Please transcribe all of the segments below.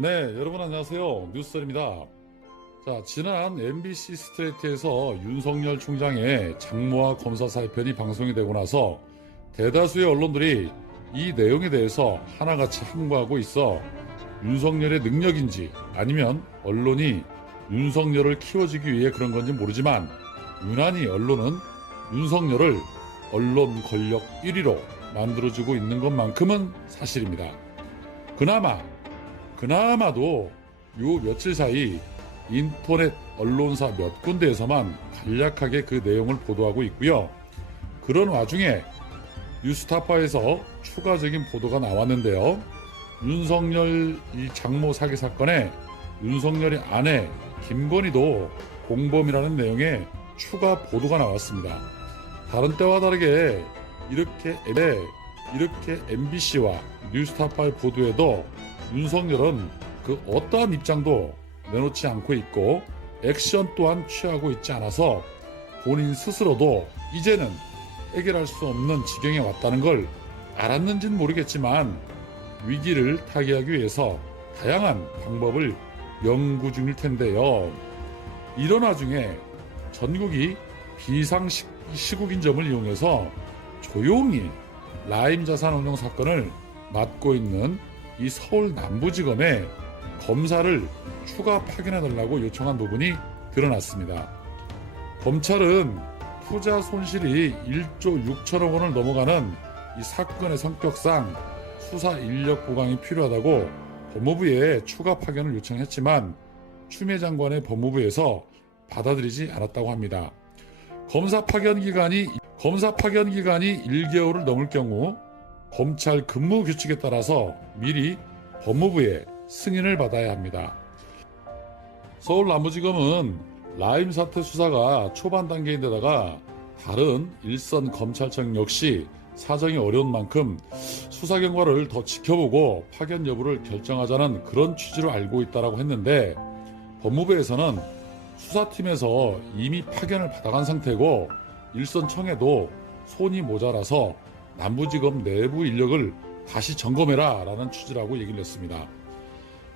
네, 여러분 안녕하세요. 뉴스입니다. 자, 지난 MBC 스트레이트에서 윤석열 총장의 장모와 검사 사회편이 방송이 되고 나서 대다수의 언론들이 이 내용에 대해서 하나같이 항거하고 있어 윤석열의 능력인지 아니면 언론이 윤석열을 키워주기 위해 그런 건지 모르지만 유난히 언론은 윤석열을 언론 권력 1위로 만들어주고 있는 것만큼은 사실입니다. 그나마도 요 며칠 사이 인터넷 언론사 몇 군데에서만 간략하게 그 내용을 보도하고 있고요. 그런 와중에 뉴스타파에서 추가적인 보도가 나왔는데요. 윤석열 이 장모 사기 사건에 윤석열의 아내 김건희도 공범이라는 내용의 추가 보도가 나왔습니다. 다른 때와 다르게 이렇게 MBC와 뉴스타파의 보도에도 윤석열은 그 어떠한 입장도 내놓지 않고 있고 액션 또한 취하고 있지 않아서 본인 스스로도 이제는 해결할 수 없는 지경에 왔다는 걸 알았는지는 모르겠지만 위기를 타개하기 위해서 다양한 방법을 연구 중일 텐데요. 이런 와중에 전국이 비상시국인 점을 이용해서 조용히 라임 자산운용 사건을 맡고 있는 이 서울 남부지검에 검사를 추가 파견해달라고 요청한 부분이 드러났습니다. 검찰은 투자 손실이 1조 6천억 원을 넘어가는 이 사건의 성격상 수사 인력 보강이 필요하다고 법무부에 추가 파견을 요청했지만 추미애 장관의 법무부에서 받아들이지 않았다고 합니다. 검사 파견 기간이 1개월을 넘을 경우 검찰 근무 규칙에 따라서 미리 법무부의 승인을 받아야 합니다. 서울 남부지검은 라임 사태 수사가 초반 단계인데다가 다른 일선 검찰청 역시 사정이 어려운 만큼 수사 결과를 더 지켜보고 파견 여부를 결정하자는 그런 취지로 알고 있다고 했는데 법무부에서는 수사팀에서 이미 파견을 받아간 상태고 일선 청에도 손이 모자라서 남부지검 내부 인력을 다시 점검해라 라는 취지라고 얘기를 했습니다.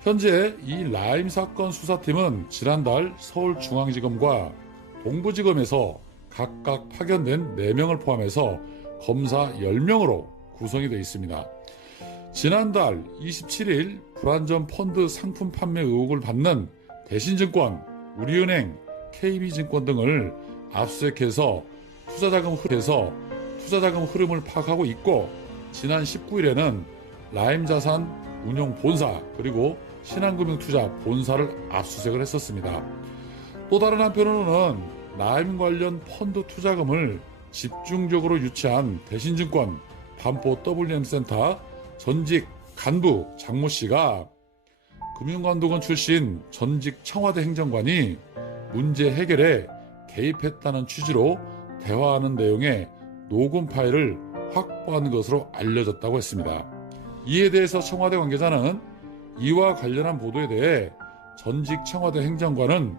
현재 이 라임 사건 수사팀은 지난달 서울중앙지검과 동부지검에서 각각 파견된 4명을 포함해서 검사 10명으로 구성이 되어 있습니다. 지난달 27일 불안전 펀드 상품 판매 의혹을 받는 대신증권, 우리은행, KB증권 등을 압수수색해서 투자자금 흐름을 파악하고 있고 지난 19일에는 라임자산 운용 본사 그리고 신한금융투자 본사를 압수수색을 했었습니다. 또 다른 한편으로는 라임 관련 펀드 투자금을 집중적으로 유치한 대신증권 반포 WM센터 전직 간부 장모 씨가 금융감독원 출신 전직 청와대 행정관이 문제 해결에 개입했다는 취지로 대화하는 내용의 녹음 파일을 확보한 것으로 알려졌다고 했습니다. 이에 대해서 청와대 관계자는 이와 관련한 보도에 대해 전직 청와대 행정관은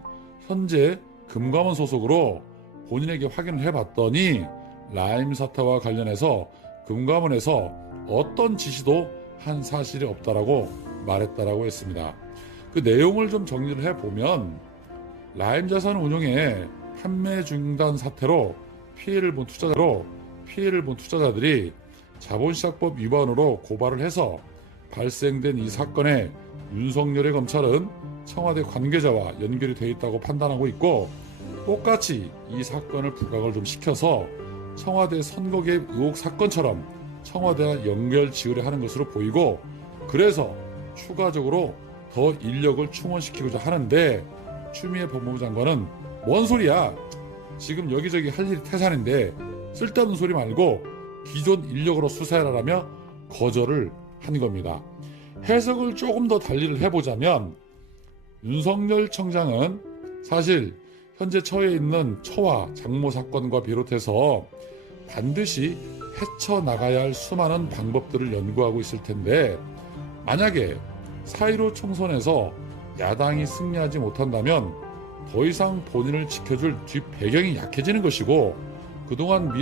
현재 금감원 소속으로 본인에게 확인을 해봤더니 라임 사태와 관련해서 금감원에서 어떤 지시도 한 사실이 없다라고 말했다라고 했습니다. 그 내용을 좀 정리를 해보면 라임 자산 운용의 판매 중단 사태로 피해를 본 투자자들이 자본시장법 위반으로 고발을 해서 발생된 이 사건에 윤석열의 검찰은 청와대 관계자와 연결이 되어 있다고 판단하고 있고 똑같이 이 사건을 부각을 좀 시켜서 청와대 선거 개입 의혹 사건처럼 청와대와 연결 지으려 하는 것으로 보이고 그래서 추가적으로 더 인력을 충원시키고자 하는데 추미애 법무부 장관은 뭔 소리야? 지금 여기저기 할 일이 태산인데 쓸데없는 소리 말고 기존 인력으로 수사해라라며 거절을 한 겁니다. 해석을 조금 더 달리를 해보자면 윤석열 청장은 사실 현재 처해 있는 처와 장모 사건과 비롯해서 반드시 헤쳐나가야 할 수많은 방법들을 연구하고 있을 텐데 만약에 4.15 총선에서 야당이 승리하지 못한다면 더 이상 본인을 지켜줄 뒷배경이 약해지는 것이고 그동안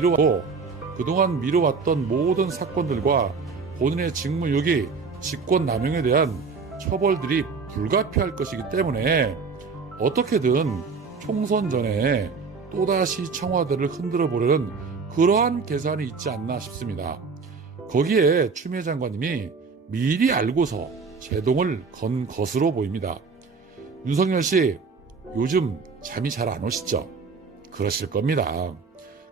미뤄왔던 모든 사건들과 본인의 직무유기, 직권남용에 대한 처벌들이 불가피할 것이기 때문에 어떻게든 총선 전에 또다시 청와대를 흔들어 보려는 그러한 계산이 있지 않나 싶습니다. 거기에 추미애 장관님이 미리 알고서 제동을 건 것으로 보입니다. 윤석열 씨, 요즘 잠이 잘 안 오시죠? 그러실 겁니다.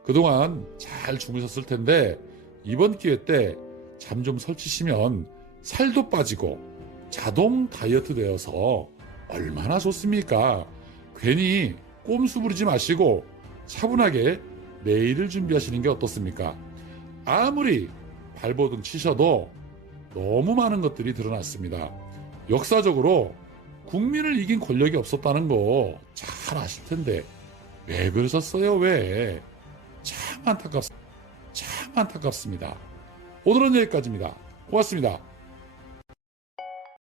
그동안 잘 주무셨을 텐데 이번 기회 때 잠 좀 설치시면 살도 빠지고 자동 다이어트 되어서 얼마나 좋습니까? 괜히 꼼수 부리지 마시고 차분하게 내일을 준비하시는 게 어떻습니까? 아무리 발버둥 치셔도 너무 많은 것들이 드러났습니다. 역사적으로 국민을 이긴 권력이 없었다는 거 잘 아실 텐데 왜 그러셨어요? 왜? 참 안타깝습니다. 오늘은 여기까지입니다. 고맙습니다.